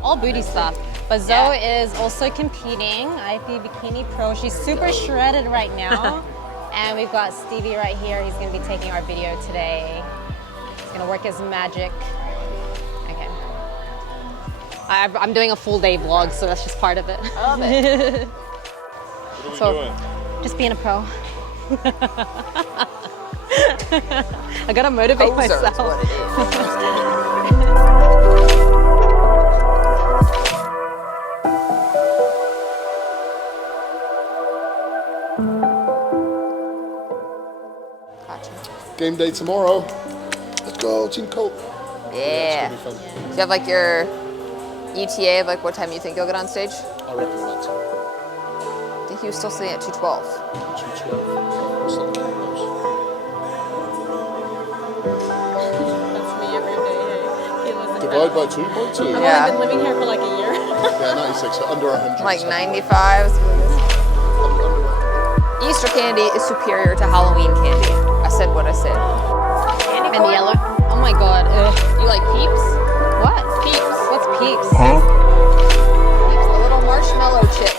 All booty stuff. But Zoe is also competing, IFB Bikini Pro. She's super shredded right now. And we've got Stevie right here. He's gonna be taking our video today. He's gonna work his magic. Okay. I'm doing a full day vlog, so that's just part of it. I love it. What are we doing? Just being a pro. I gotta motivate Poser myself. is what it is. Game day tomorrow. Let's go, Team Colt. Yeah. It's gonna be fun. Do you have like your ETA of like what time you think you'll get on stage? I reckon that's I think he was still sitting at 2:12. 212. What's that? That's me every day. Divide by 2.2. I've Yeah. only been living here for like a year. Yeah, 96, so under 100. Like 95. Easter candy is superior to Halloween candy. I said what I said. Candy And yellow. Oh my god. You like Peeps? What? Peeps. What's Peeps? Peeps, the little marshmallow chips.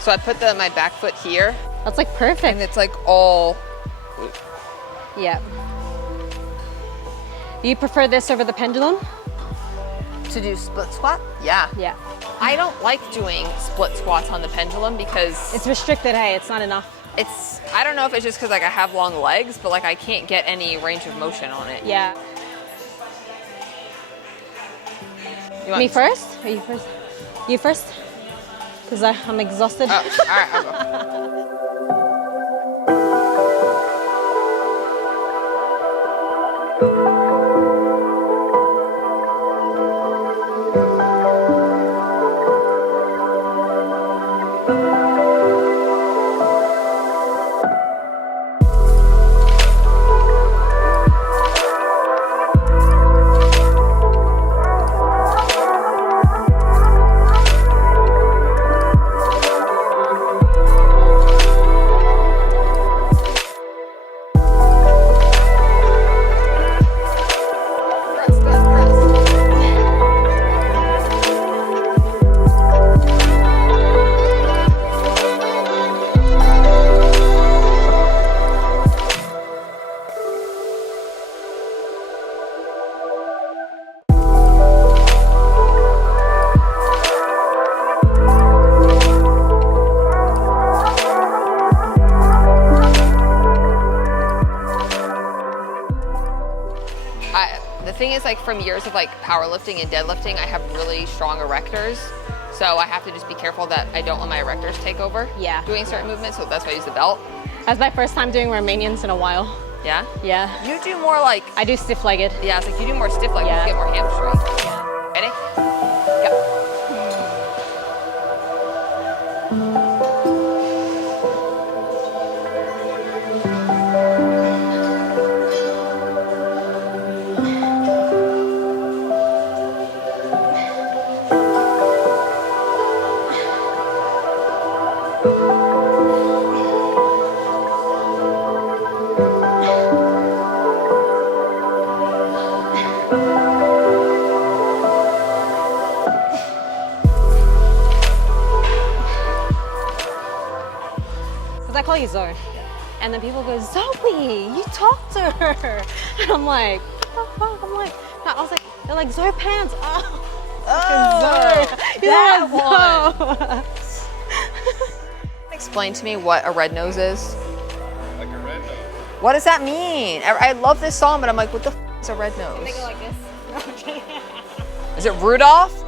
So I put my back foot here, That's like perfect. and it's like all. Yeah. Do you prefer this over the pendulum? To do split squat? Yeah. Yeah. I don't like doing split squats on the pendulum because It's restricted, hey, it's not enough. I don't know if it's just because like I have long legs, but like I can't get any range of motion on it. Yeah. You want Me first? Are you first? You first? Because I'm exhausted. Oh, all right, I'll go. Press, press, press. The thing is, like, from years of like powerlifting and deadlifting, I have really strong erectors. So I have to just be careful that I don't let my erectors take over Yeah. doing certain movements. So that's why I use the belt. That's my first time doing Romanians in a while. Yeah? Yeah. You do more like, I do stiff-legged. yeah, it's like you do more stiff, like Yeah. you get more hamstring. Ready? Go. Because I call you Zoe. And then people go, Zoey, you talked to her. And I'm like, what the fuck? I'm like, no, I was like, they're like, Zoey pants. Zoey. That one. Explain to me what a red nose is. Like a red nose. What does that mean? I love this song, but I'm like, what the f is a red nose? They go like this. Okay. Is it Rudolph?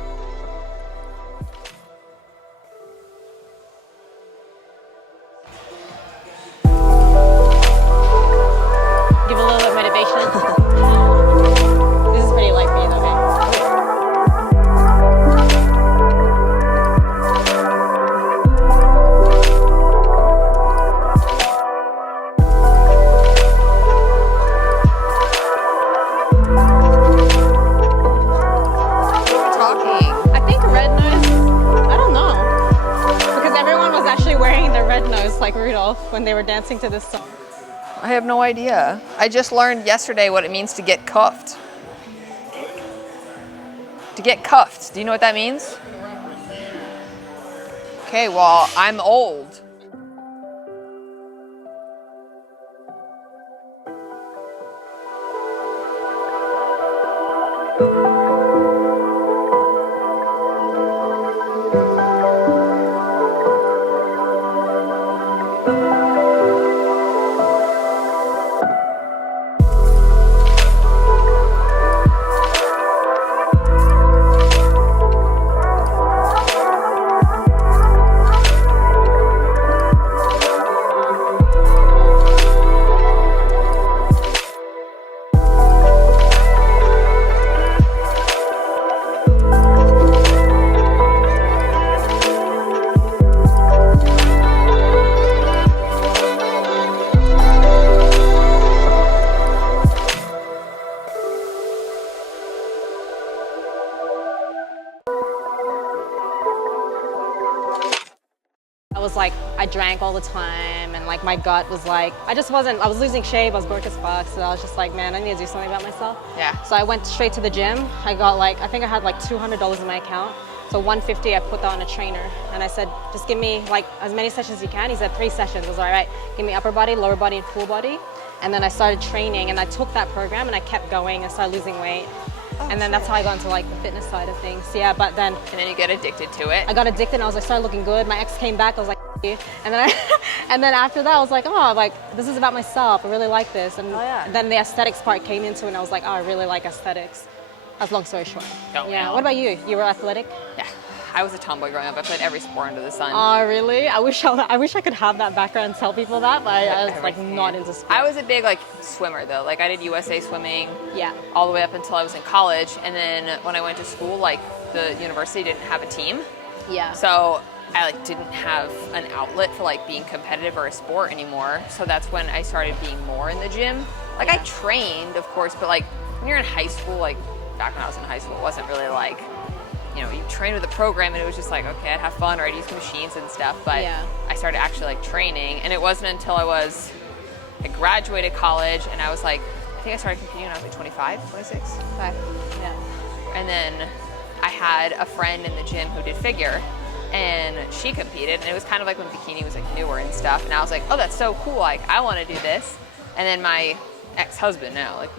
Give a little bit of motivation. This is pretty light for you though, okay? Talking. I think red nose, I don't know. Because everyone was actually wearing the red nose like Rudolph when they were dancing to this song. I have no idea. I just learned yesterday what it means to get cuffed. To get cuffed. Do you know what that means? Okay, well, I'm old. I was like, I drank all the time and like my gut was like, I was losing shape, I was broke as fuck, so I was just like, man, I need to do something about myself. Yeah. So I went straight to the gym. I got like, I think I had like $200 in my account. So 150, I put that on a trainer and I said, just give me like as many sessions as you can. He said 3 sessions. I was like, all right, give me upper body, lower body, and full body. And then I started training and I took that program and I kept going and started losing weight. And then that's how I got into like the fitness side of things. Yeah, but then And then you get addicted to it. I got addicted and I was like, started looking good. My ex came back, I was like, you. And then and then after that I was like, oh, like this is about myself. I really like this. And then the aesthetics part came into it and I was like, oh, I really like aesthetics. That's long story short. Oh, yeah. no. What about you? You were athletic? Yeah. I was a tomboy growing up. I played every sport under the sun. Oh, really? I wish I could have that background and tell people that, but I was like not into sport. I was a big like swimmer though. Like I did USA swimming Yeah. all the way up until I was in college. And then when I went to school, like the university didn't have a team. Yeah. So I like didn't have an outlet for like being competitive or a sport anymore. So that's when I started being more in the gym. Like I trained, of course, but like when you're in high school, like back when I was in high school, it wasn't really like, you know, you train with a program and it was just like, okay, I'd have fun or I'd use machines and stuff. But I started actually like training, and it wasn't until I graduated college and I was like, I think I started competing when I was like 25, 26. Okay. Yeah. And then I had a friend in the gym who did figure, and she competed, and it was kind of like when bikini was like newer and stuff, and I was like, oh, that's so cool, like I want to do this. And then my ex-husband now, like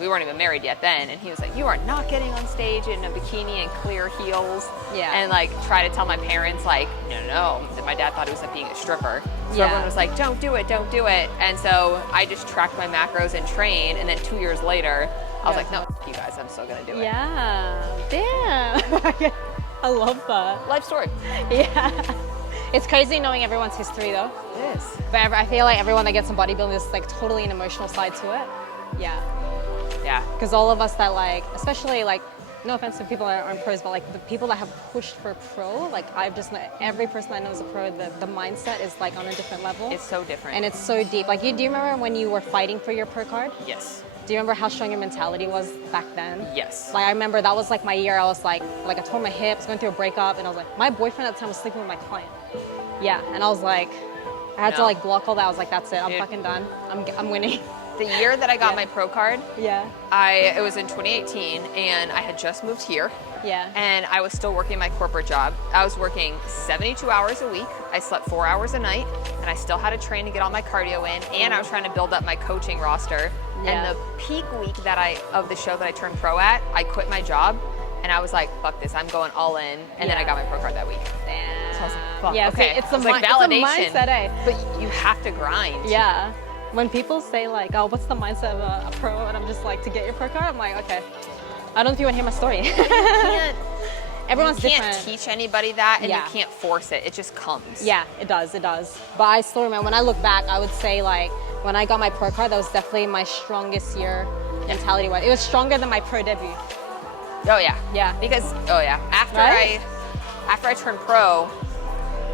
we weren't even married yet then, and he was like, you are not getting on stage in a bikini and clear heels. Yeah. And like try to tell my parents like, no, that my dad thought it was like being a stripper. So Yeah. everyone was like, don't do it. And so I just tracked my macros and trained, and then 2 years later, I was like, no, f- you guys, I'm still gonna do it. Yeah. Damn. I love that. Life story. Yeah. It's crazy knowing everyone's history though. It is. But I feel like everyone that gets in bodybuilding is like totally an emotional side to it. Yeah. Yeah. Because all of us that like, especially like, no offense to people that aren't pros, but like the people that have pushed for pro, like I've just, every person I know is a pro, the mindset is like on a different level. It's so different. And it's so deep. Like do you remember when you were fighting for your pro card? Yes. Do you remember how strong your mentality was back then? Yes. Like I remember that was like my year. I was like I tore my hips, going through a breakup, and I was like, my boyfriend at the time was sleeping with my client. Yeah, and I was like, I had to like block all that. I was like, that's it, I'm Dude. fucking done. I'm winning. The year that I got my pro card, Yeah. it was in 2018, and I had just moved here. Yeah. And I was still working my corporate job. I was working 72 hours a week. I slept 4 hours a night, and I still had to train to get all my cardio in, and I was trying to build up my coaching roster. Yeah. And the peak week of the show that I turned pro at, I quit my job, and I was like, fuck this, I'm going all in, and then I got my pro card that week. Damn. So I was like, fuck, Yeah, okay. see, it's a like it's a validation, mindset, eh? but you have to grind. Yeah. When people say like, oh, what's the mindset of a pro? And I'm just like, to get your pro card? I'm like, okay. I don't know if you want to hear my story. Everyone's you can't different. teach anybody that, and Yeah. you can't force it. It just comes. Yeah, it does. But I still remember, when I look back, I would say like, when I got my pro card, that was definitely my strongest year mentality-wise. It was stronger than my pro debut. Oh yeah. Yeah. Because after Right? I turned pro,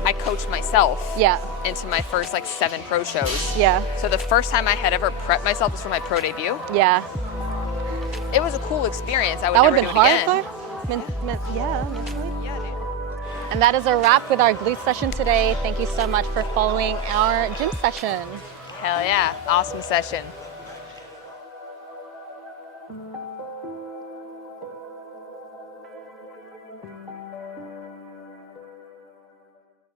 I coached myself. Yeah. Into my first like 7 pro shows. Yeah. So the first time I had ever prepped myself was for my pro debut. Yeah. It was a cool experience. I would That never would do have it been again. hard, though. Yeah, mentally. Yeah, dude. And that is a wrap with our glute session today. Thank you so much for following our gym session. Hell yeah. Awesome session.